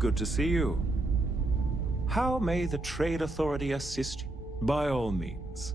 good to see you. How may the Trade Authority assist you? By all means.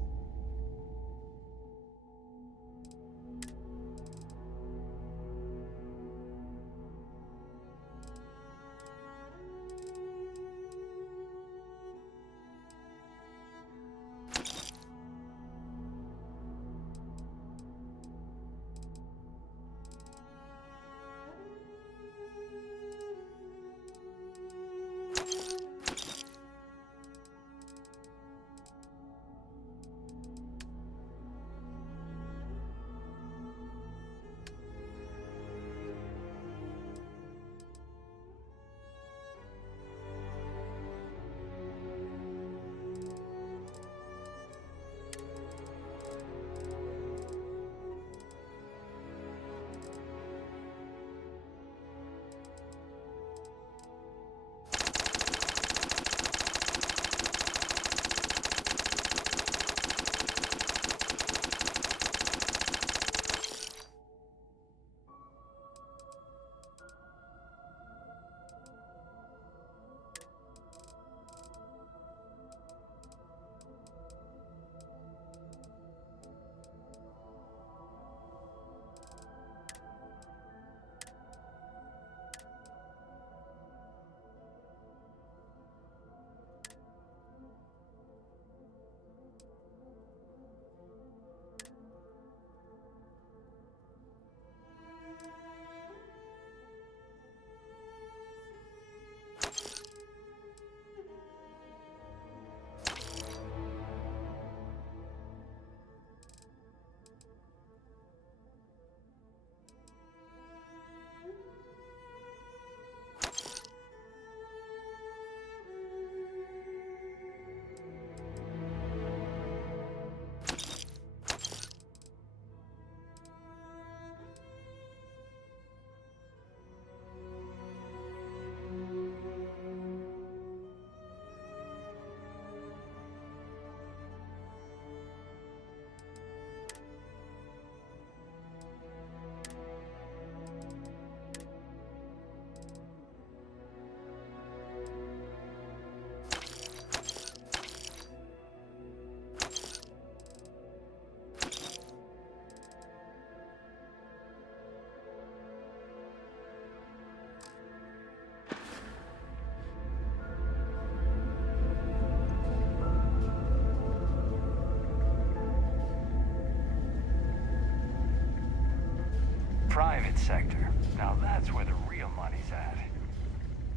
Private sector. Now that's where the real money's at.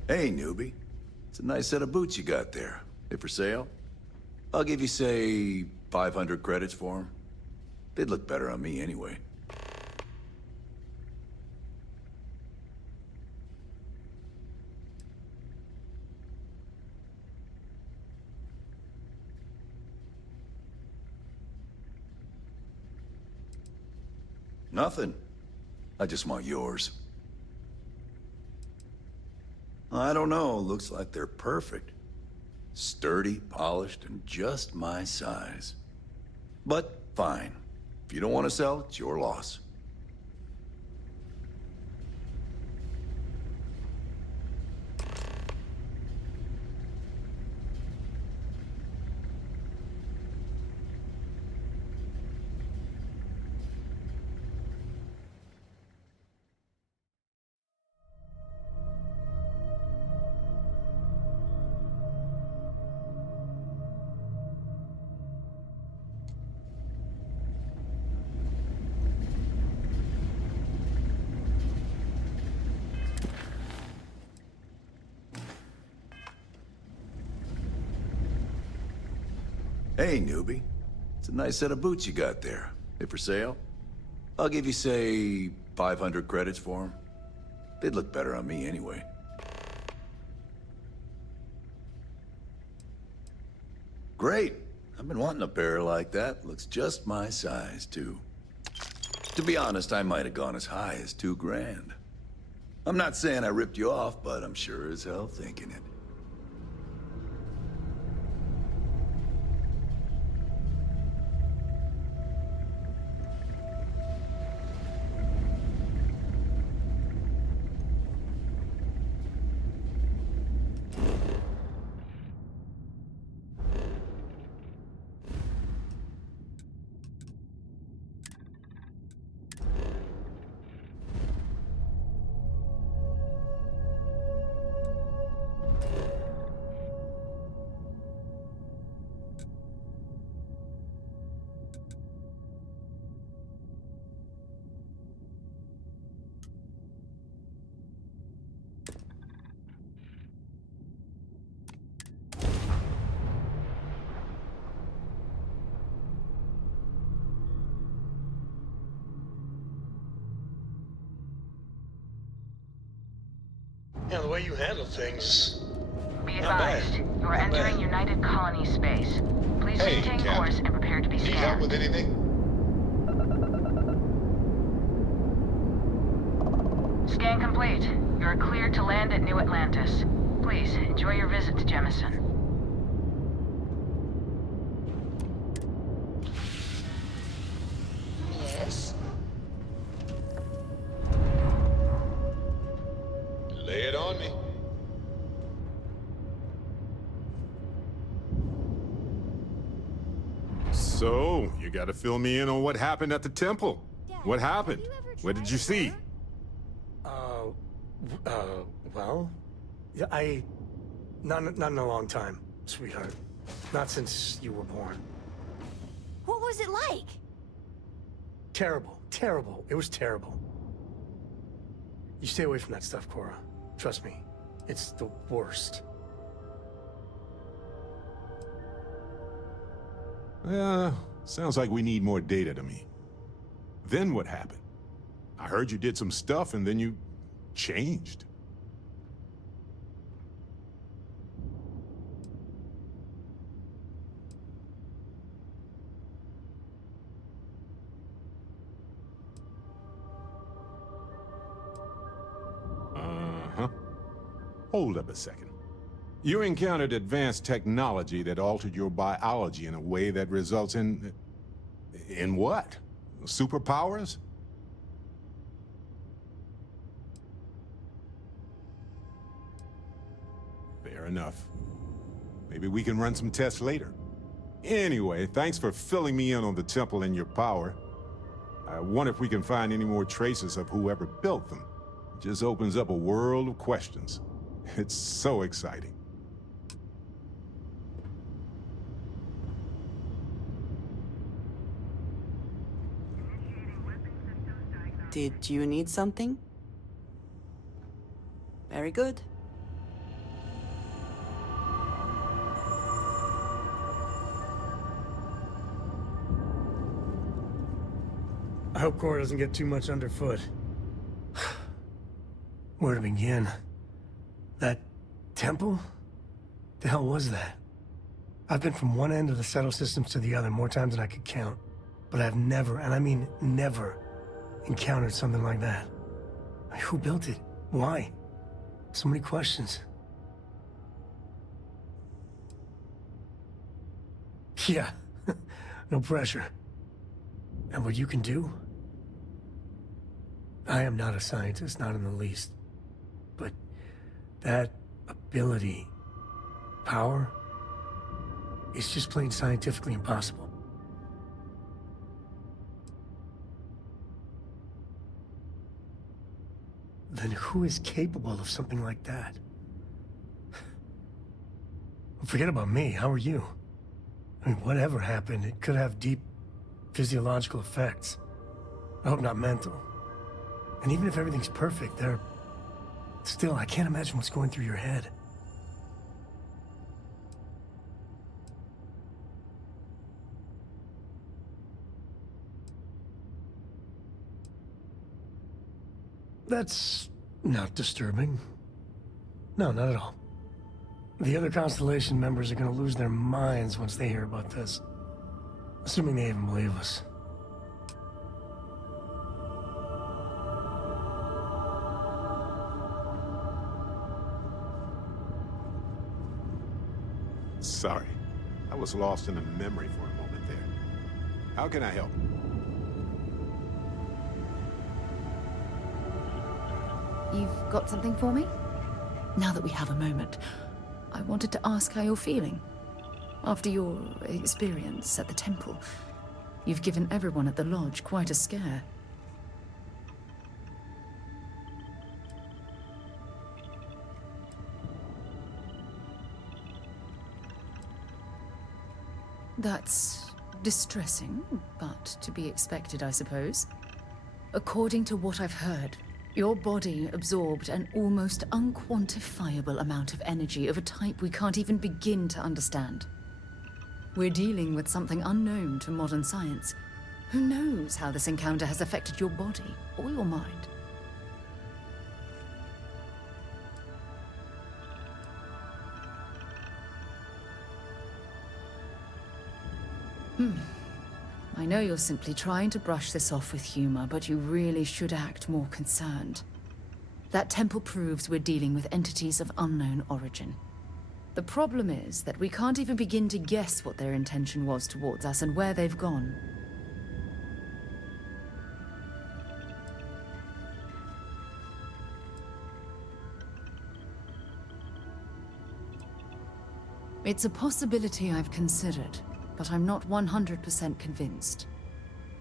Hey, newbie. It's a nice set of boots you got there. They for sale? I'll give you, say, 500 credits for them. They'd look better on me anyway. Nothing. I just want yours. I don't know. Looks like they're perfect. Sturdy, polished, and just my size. But fine. If you don't want to sell, it's your loss. Hey, newbie. It's a nice set of boots you got there. They for sale? I'll give you, say, 500 credits for them. They'd look better on me anyway. Great. I've been wanting a pair like that. Looks just my size, too. To be honest, I might have gone as high as $2 grand. I'm not saying I ripped you off, but I'm sure as hell thinking it. Yeah, the way you handle things. Be Not bad. advised, you are Not entering bad. United Colony space. Please Hey, maintain Captain. course and prepare to be Need help scanned. with anything? Scan complete. You are cleared to land at New Atlantis. Please, enjoy your visit to Jemison. Yes. Lay it on me. So, you gotta fill me in on what happened at the temple. What happened? What did you see? Well, yeah, not in a long time, sweetheart. Not since you were born. What was it like? Terrible, terrible. It was terrible. You stay away from that stuff, Cora. Trust me, it's the worst. Sounds like we need more data to me. Then what happened? I heard you did some stuff and then you changed. Uh-huh. Hold up a second. You encountered advanced technology that altered your biology in a way that results in... In what? Superpowers? Fair enough. Maybe we can run some tests later. Anyway, thanks for filling me in on the temple and your power. I wonder if we can find any more traces of whoever built them. It just opens up a world of questions. It's so exciting. Did you need something? Very good. I hope Cora doesn't get too much underfoot. Where to begin? That temple? The hell was that? I've been from one end of the settle systems to the other more times than I could count. But I've never, and I mean never, encountered something like that. Who built it? Why? So many questions. Yeah, no pressure. And what you can do? I am not a scientist, not in the least. But that ability, power, it's just plain scientifically impossible. Then who is capable of something like that? Forget about me, how are you? I mean, whatever happened, it could have deep physiological effects. I hope not mental. And even if everything's perfect, still, I can't imagine what's going through your head. That's not disturbing. No, not at all. The other Constellation members are gonna lose their minds once they hear about this. Assuming they even believe us. Sorry. I was lost in a memory for a moment there. How can I help? You've got something for me? Now that we have a moment, I wanted to ask how you're feeling. After your experience at the temple, you've given everyone at the lodge quite a scare. That's distressing, but to be expected, I suppose. According to what I've heard, your body absorbed an almost unquantifiable amount of energy of a type we can't even begin to understand. We're dealing with something unknown to modern science. Who knows how this encounter has affected your body or your mind? I know you're simply trying to brush this off with humor, but you really should act more concerned. That temple proves we're dealing with entities of unknown origin. The problem is that we can't even begin to guess what their intention was towards us and where they've gone. It's a possibility I've considered, but I'm not 100% convinced.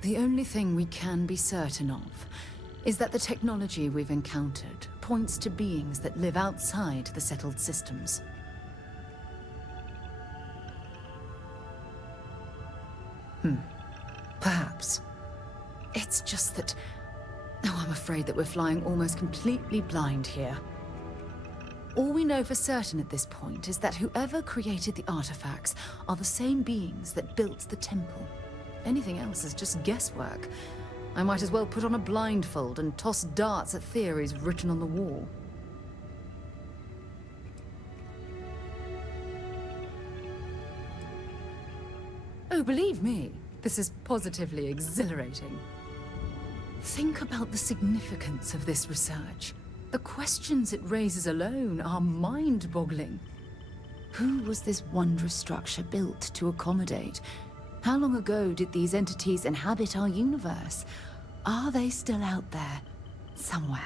The only thing we can be certain of is that the technology we've encountered points to beings that live outside the settled systems. Perhaps. It's just that... Oh, I'm afraid that we're flying almost completely blind here. All we know for certain at this point is that whoever created the artifacts are the same beings that built the temple. Anything else is just guesswork. I might as well put on a blindfold and toss darts at theories written on the wall. Oh, believe me, this is positively exhilarating. Think about the significance of this research. The questions it raises alone are mind-boggling. Who was this wondrous structure built to accommodate? How long ago did these entities inhabit our universe? Are they still out there, somewhere?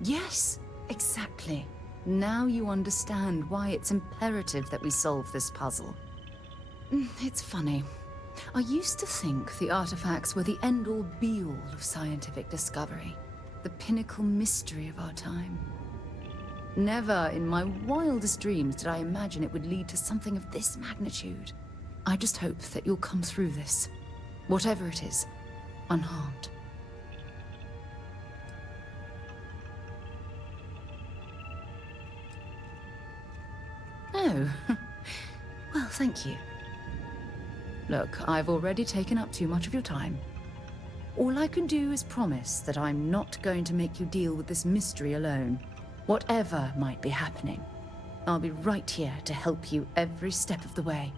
Yes, exactly. Now you understand why it's imperative that we solve this puzzle. It's funny. I used to think the artifacts were the end-all be-all of scientific discovery, the pinnacle mystery of our time. Never in my wildest dreams did I imagine it would lead to something of this magnitude. I just hope that you'll come through this, whatever it is, unharmed. Oh, well, thank you. Look, I've already taken up too much of your time. All I can do is promise that I'm not going to make you deal with this mystery alone. Whatever might be happening, I'll be right here to help you every step of the way.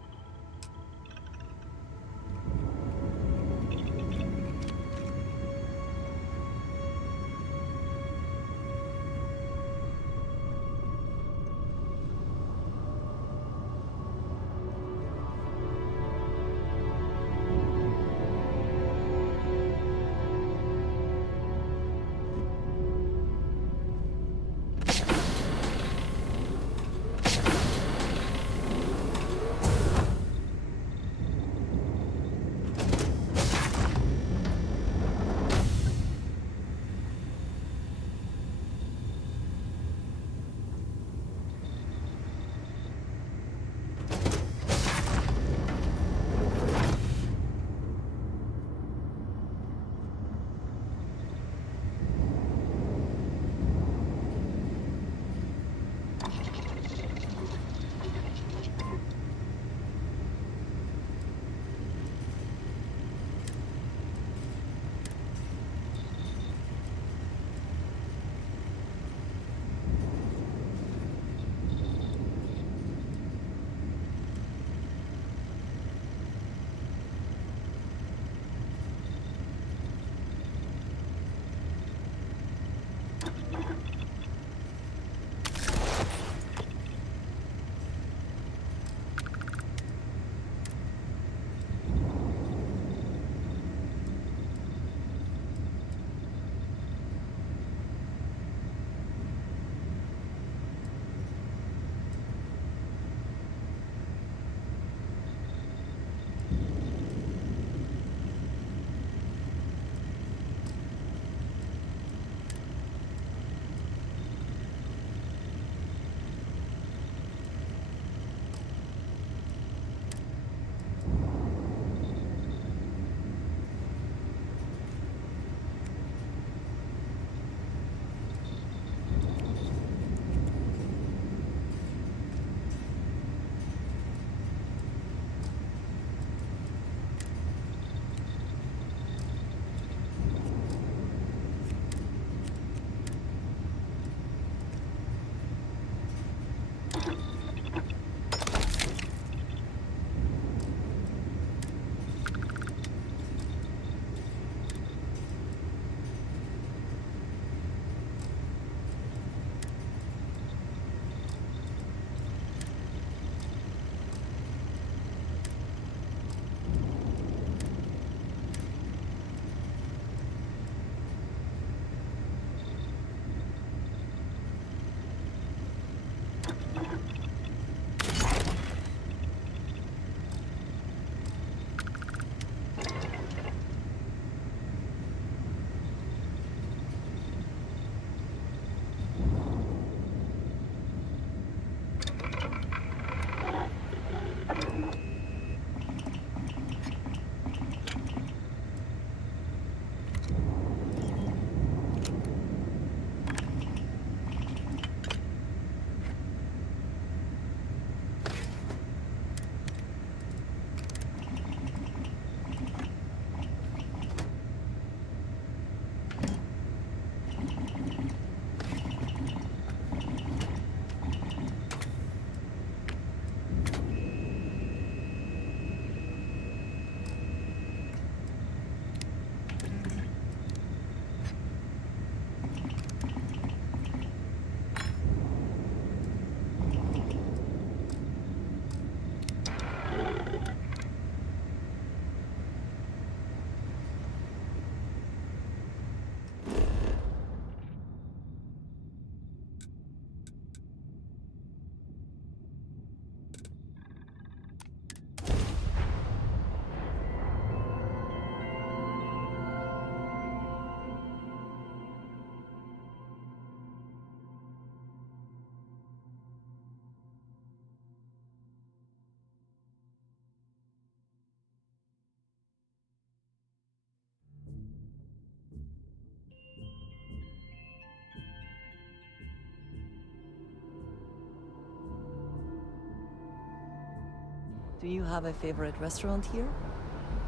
Do you have a favorite restaurant here?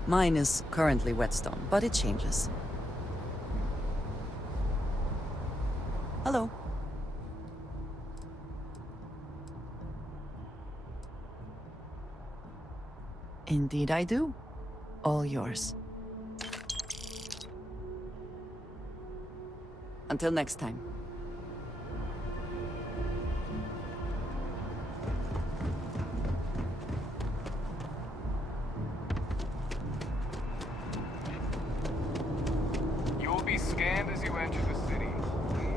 Mine is currently Whetstone, but it changes. Hello. Indeed I do. All yours. Until next time. You will be scanned as you enter the city. Okay.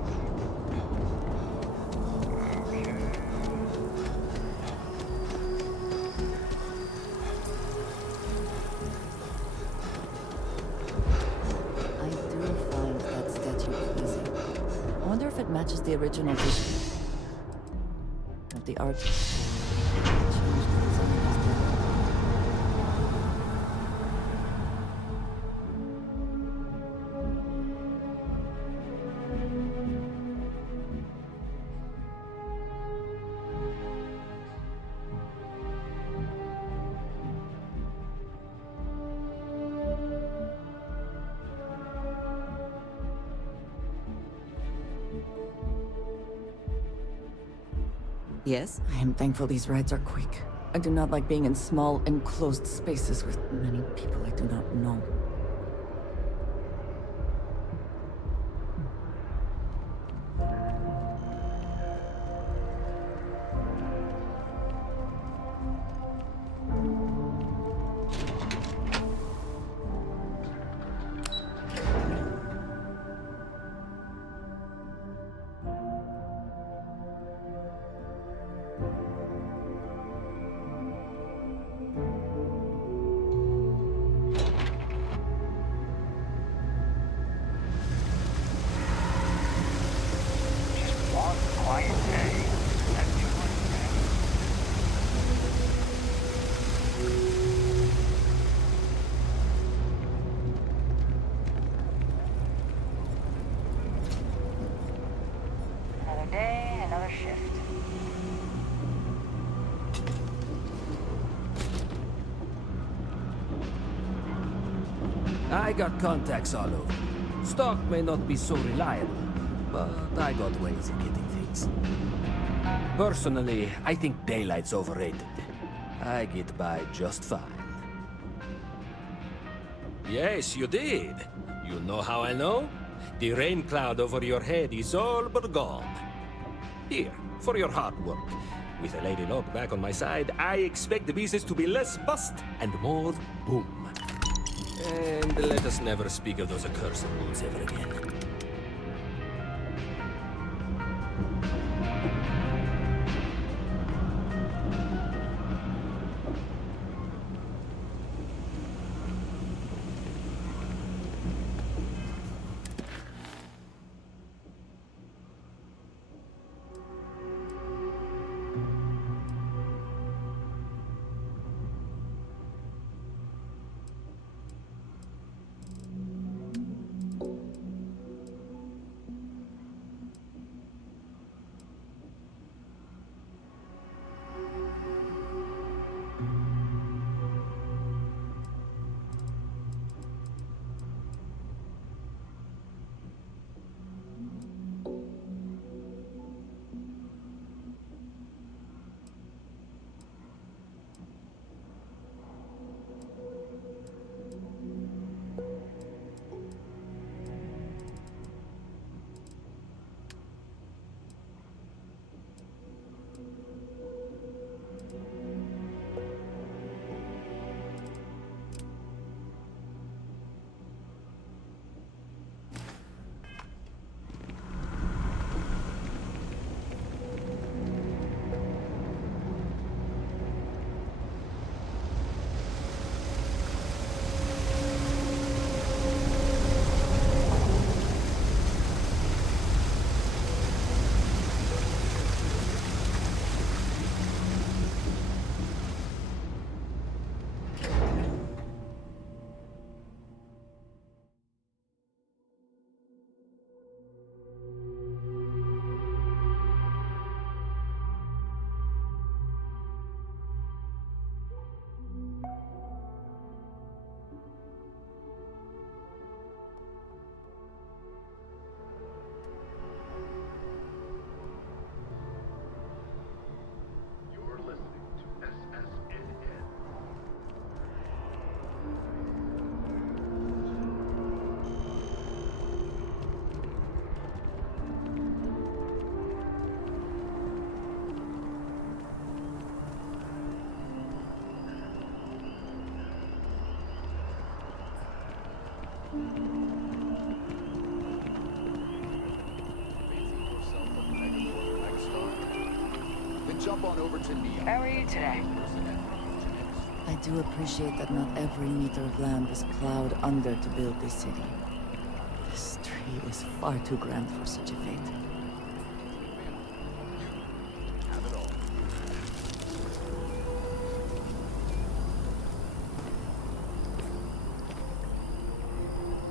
I do find that statue pleasing. I wonder if it matches the original vision of the art. Yes, I am thankful these rides are quick. I do not like being in small, enclosed spaces with many people I do not know. One quiet day. That's too much, man. Another day, another shift. I got contacts all over. Stock may not be so reliable, but I got ways of getting things. Personally, I think daylight's overrated. I get by just fine. Yes, you did. You know how I know? The rain cloud over your head is all but gone. Here, for your hard work. With a Lady Luck back on my side, I expect the business to be less bust and more boom. And let us never speak of those accursed woods ever again. jump on over to Neo. How are you today? I do appreciate that not every meter of land is plowed under to build this city. This tree is far too grand for such a fate.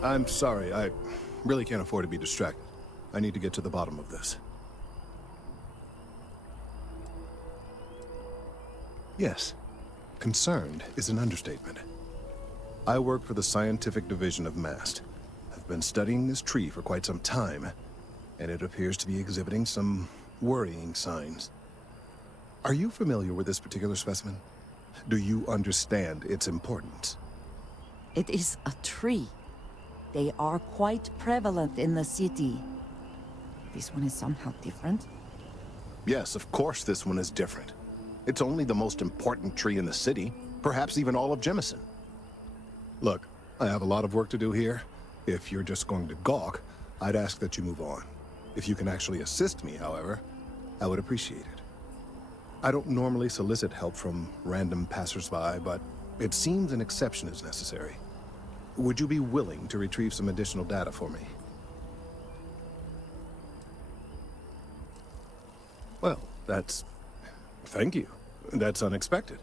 I'm sorry, I really can't afford to be distracted. I need to get to the bottom of this. Yes, concerned is an understatement. I work for the scientific division of MAST. I've been studying this tree for quite some time, and it appears to be exhibiting some worrying signs. Are you familiar with this particular specimen? Do you understand its importance? It is a tree. They are quite prevalent in the city. This one is somehow different. Yes, of course this one is different. It's only the most important tree in the city, perhaps even all of Jemison. Look, I have a lot of work to do here. If you're just going to gawk, I'd ask that you move on. If you can actually assist me, however, I would appreciate it. I don't normally solicit help from random passersby, but it seems an exception is necessary. Would you be willing to retrieve some additional data for me? Well, thank you. That's unexpected.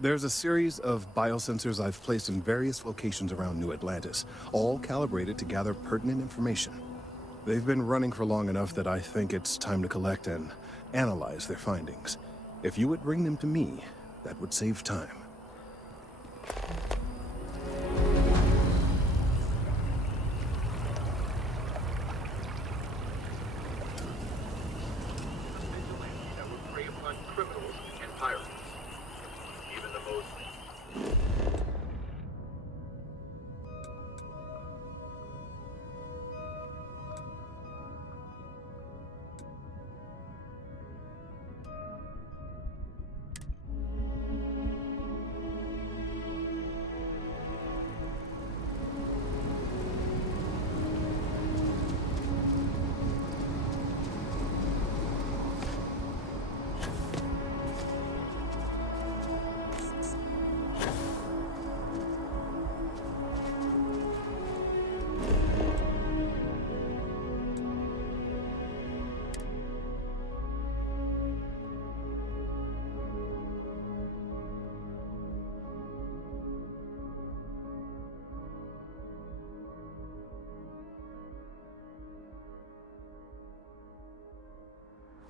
There's a series of biosensors I've placed in various locations around New Atlantis, all calibrated to gather pertinent information. They've been running for long enough that I think it's time to collect and analyze their findings. If you would bring them to me, that would save time.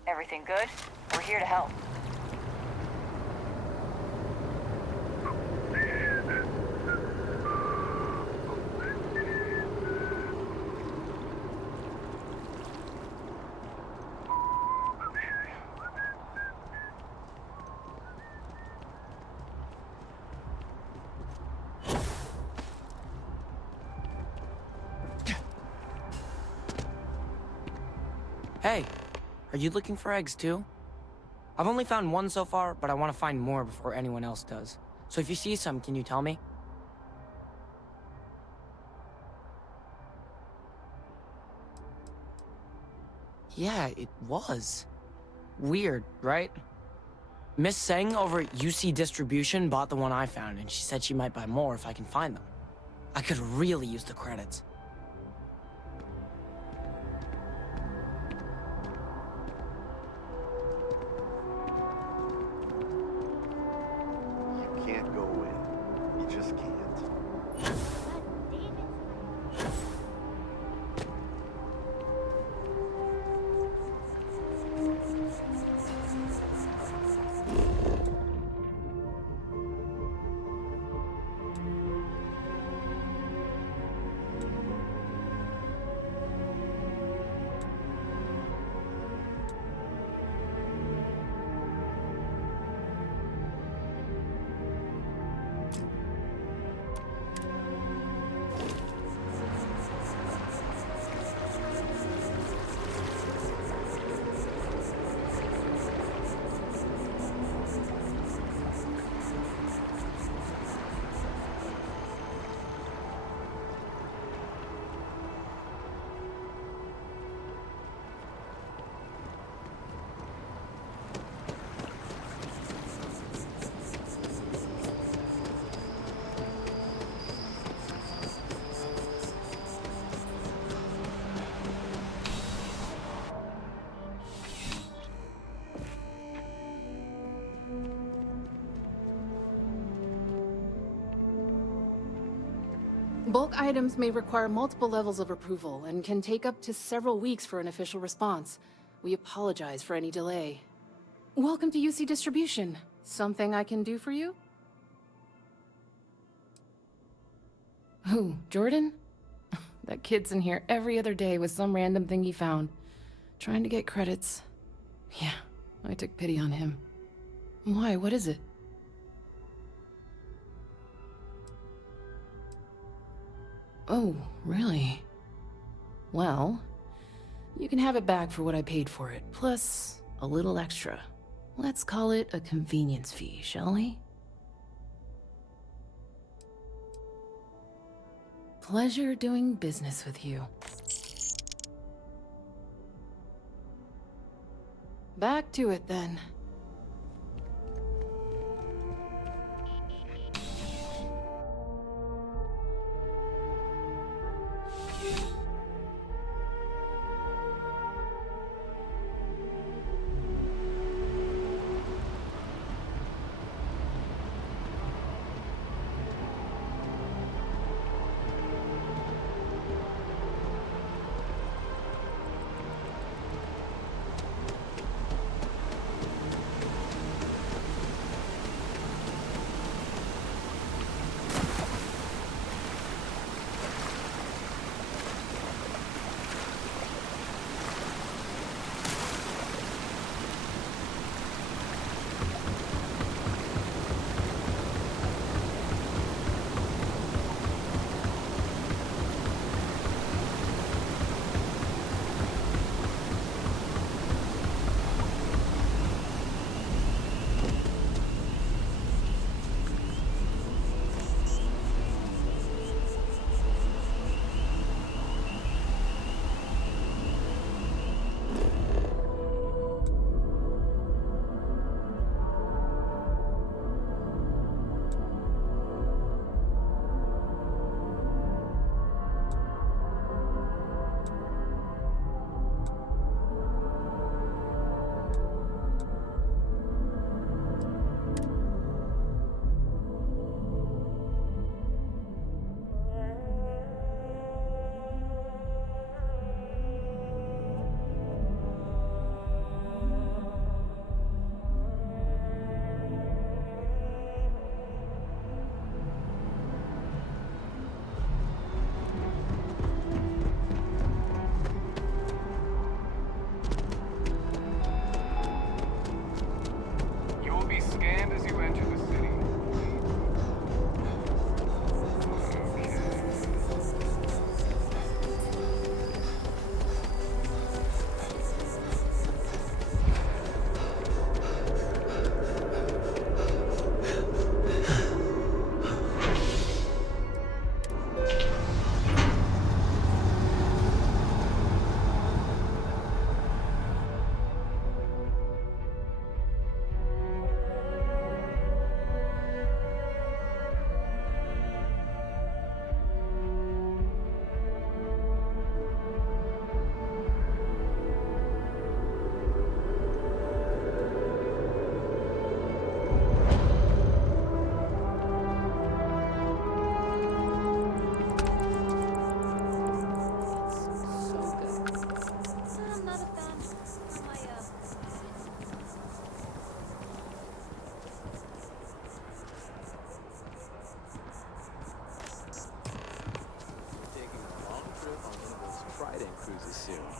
Everything good? We're here to help. Hey, are you looking for eggs too? I've only found one so far, but I want to find more before anyone else does. So if you see some, can you tell me? Yeah, it was. Weird, right? Miss Seng over at UC Distribution bought the one I found, and she said she might buy more if I can find them. I could really use the credits. Can't go in. You just can't. Bulk items may require multiple levels of approval and can take up to several weeks for an official response. We apologize for any delay. Welcome to UC Distribution. Something I can do for you? Who, Jordan? That kid's in here every other day with some random thing he found. Trying to get credits. Yeah, I took pity on him. Why, what is it? Oh, really? Well, you can have it back for what I paid for it, plus a little extra. Let's call it a convenience fee, shall we? Pleasure doing business with you. Back to it, then.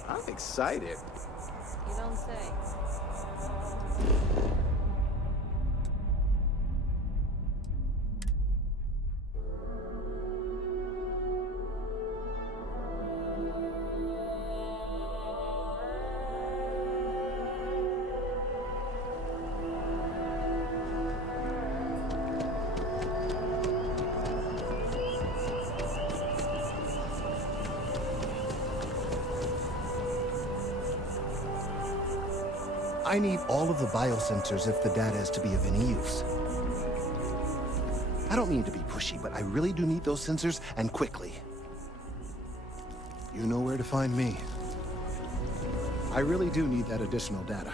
I'm excited. You don't say. I need all of the biosensors if the data is to be of any use. I don't mean to be pushy, but I really do need those sensors, and quickly. You know where to find me. I really do need that additional data.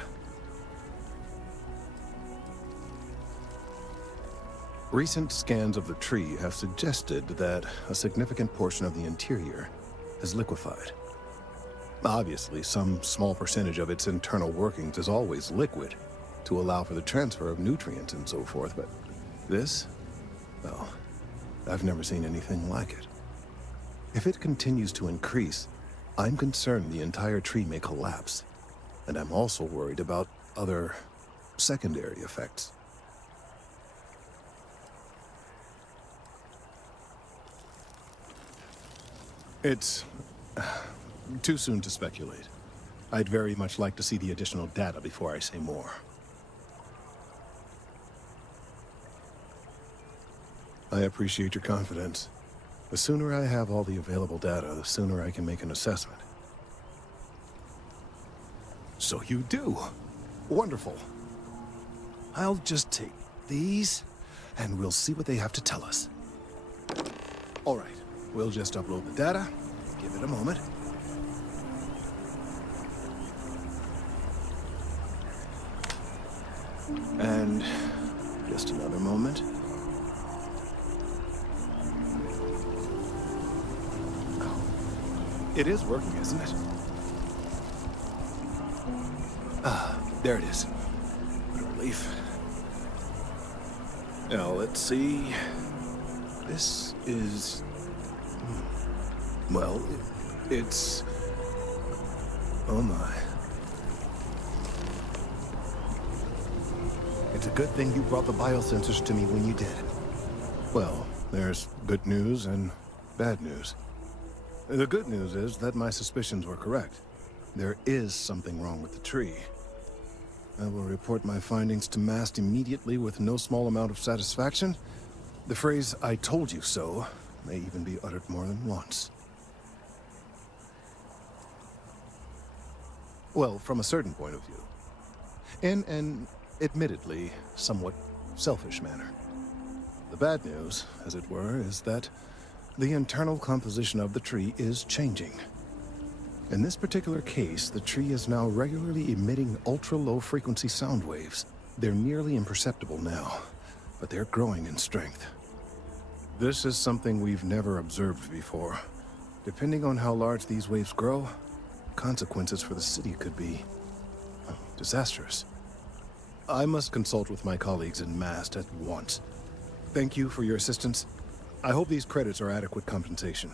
Recent scans of the tree have suggested that a significant portion of the interior is liquefied. Obviously, some small percentage of its internal workings is always liquid to allow for the transfer of nutrients and so forth, but this? Well, I've never seen anything like it. If it continues to increase, I'm concerned the entire tree may collapse. And I'm also worried about other secondary effects. It's too soon to speculate. I'd very much like to see the additional data before I say more. I appreciate your confidence. The sooner I have all the available data, the sooner I can make an assessment. So you do. Wonderful. I'll just take these, and we'll see what they have to tell us. All right, we'll just upload the data. Give it a moment. And just another moment. It is working, isn't it? Ah, there it is. What a relief. Now, let's see. This is... Well, it's... Oh my. It's a good thing you brought the biosensors to me when you did. Well, there's good news and bad news. The good news is that my suspicions were correct. There is something wrong with the tree. I will report my findings to MAST immediately with no small amount of satisfaction. The phrase, "I told you so," may even be uttered more than once. Well, from a certain point of view. In an, admittedly, somewhat selfish manner. The bad news, as it were, is that the internal composition of the tree is changing. In this particular case, the tree is now regularly emitting ultra-low frequency sound waves. They're nearly imperceptible now, but they're growing in strength. This is something we've never observed before. Depending on how large these waves grow, consequences for the city could be disastrous. I must consult with my colleagues in MAST at once. Thank you for your assistance. I hope these credits are adequate compensation.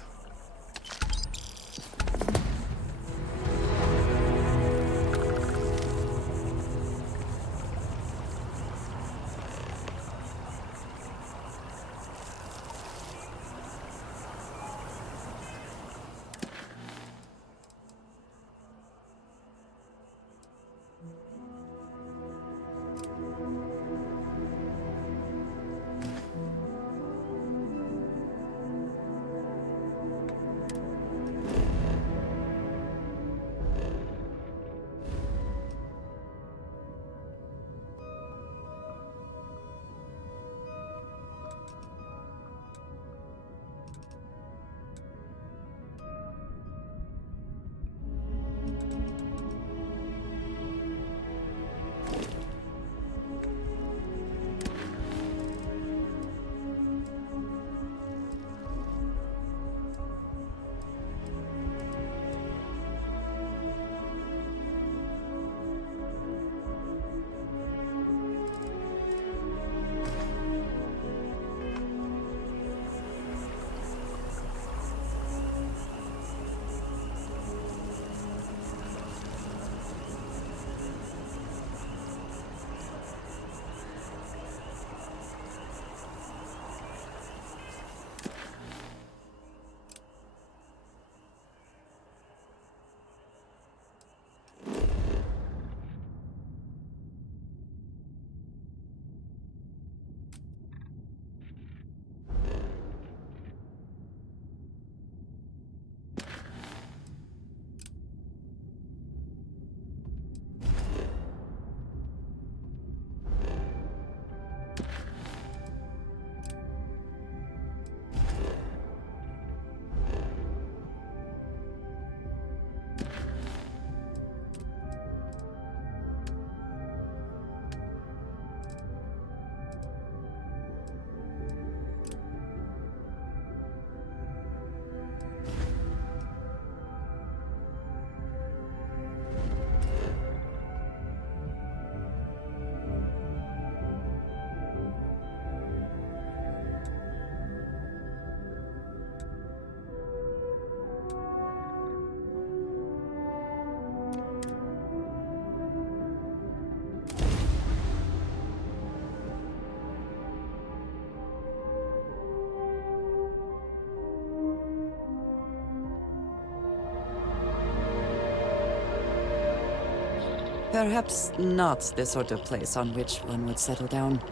Perhaps not the sort of place on which one would settle down.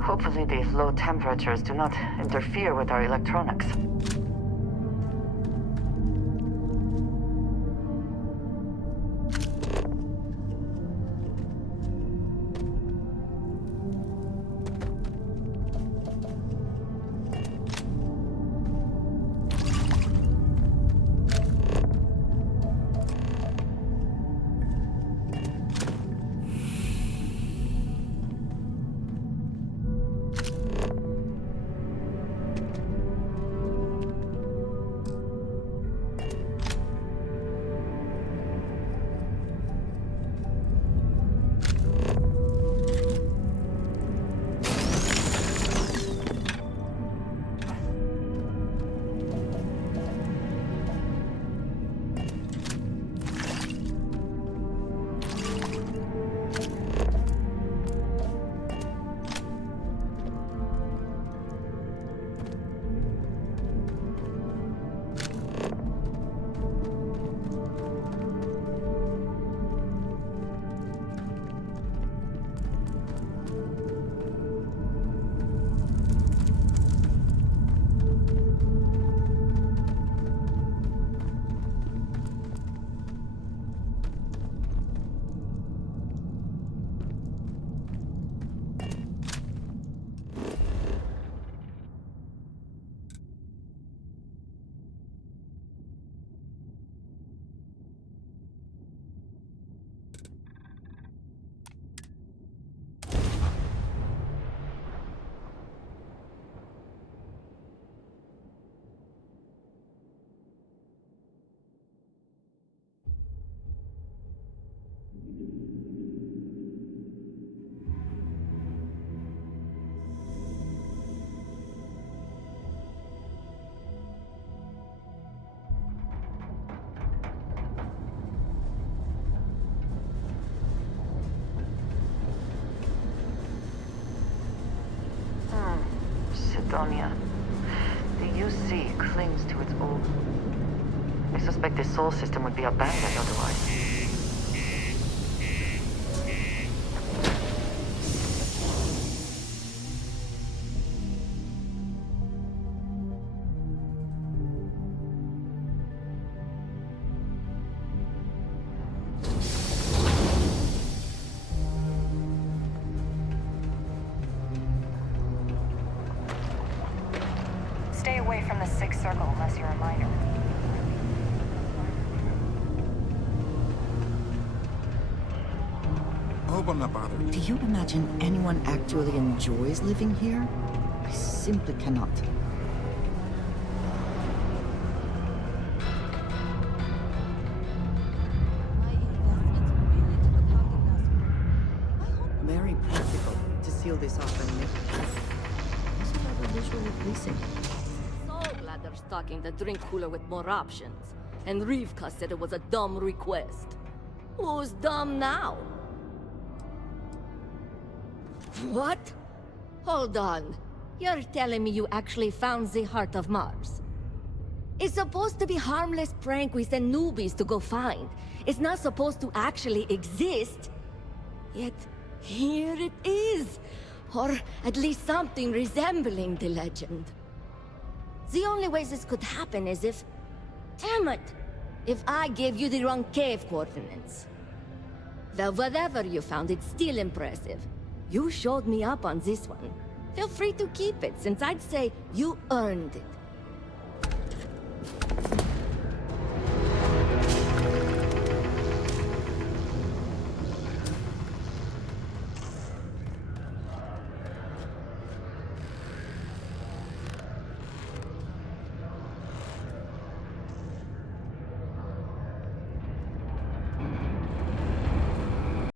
Hopefully these low temperatures do not interfere with our electronics. Sidonia. The UC clings to its old... I suspect the soul system would be abandoned otherwise. Stay away from the Sixth Circle unless you're a minor. Do you imagine anyone actually enjoys living here? I simply cannot. Very practical to seal this off and make also rather visually pleasing. So glad they're stocking the drink cooler with more options. And Rivka said it was a dumb request. Who's dumb now? What? Hold on. You're telling me you actually found the heart of Mars? It's supposed to be a harmless prank we send newbies to go find. It's not supposed to actually exist. Yet, here it is. Or at least something resembling the legend. The only way this could happen is if... Damn it! If I gave you the wrong cave coordinates. Well, whatever you found, it's still impressive. You showed me up on this one. Feel free to keep it, since I'd say you earned it.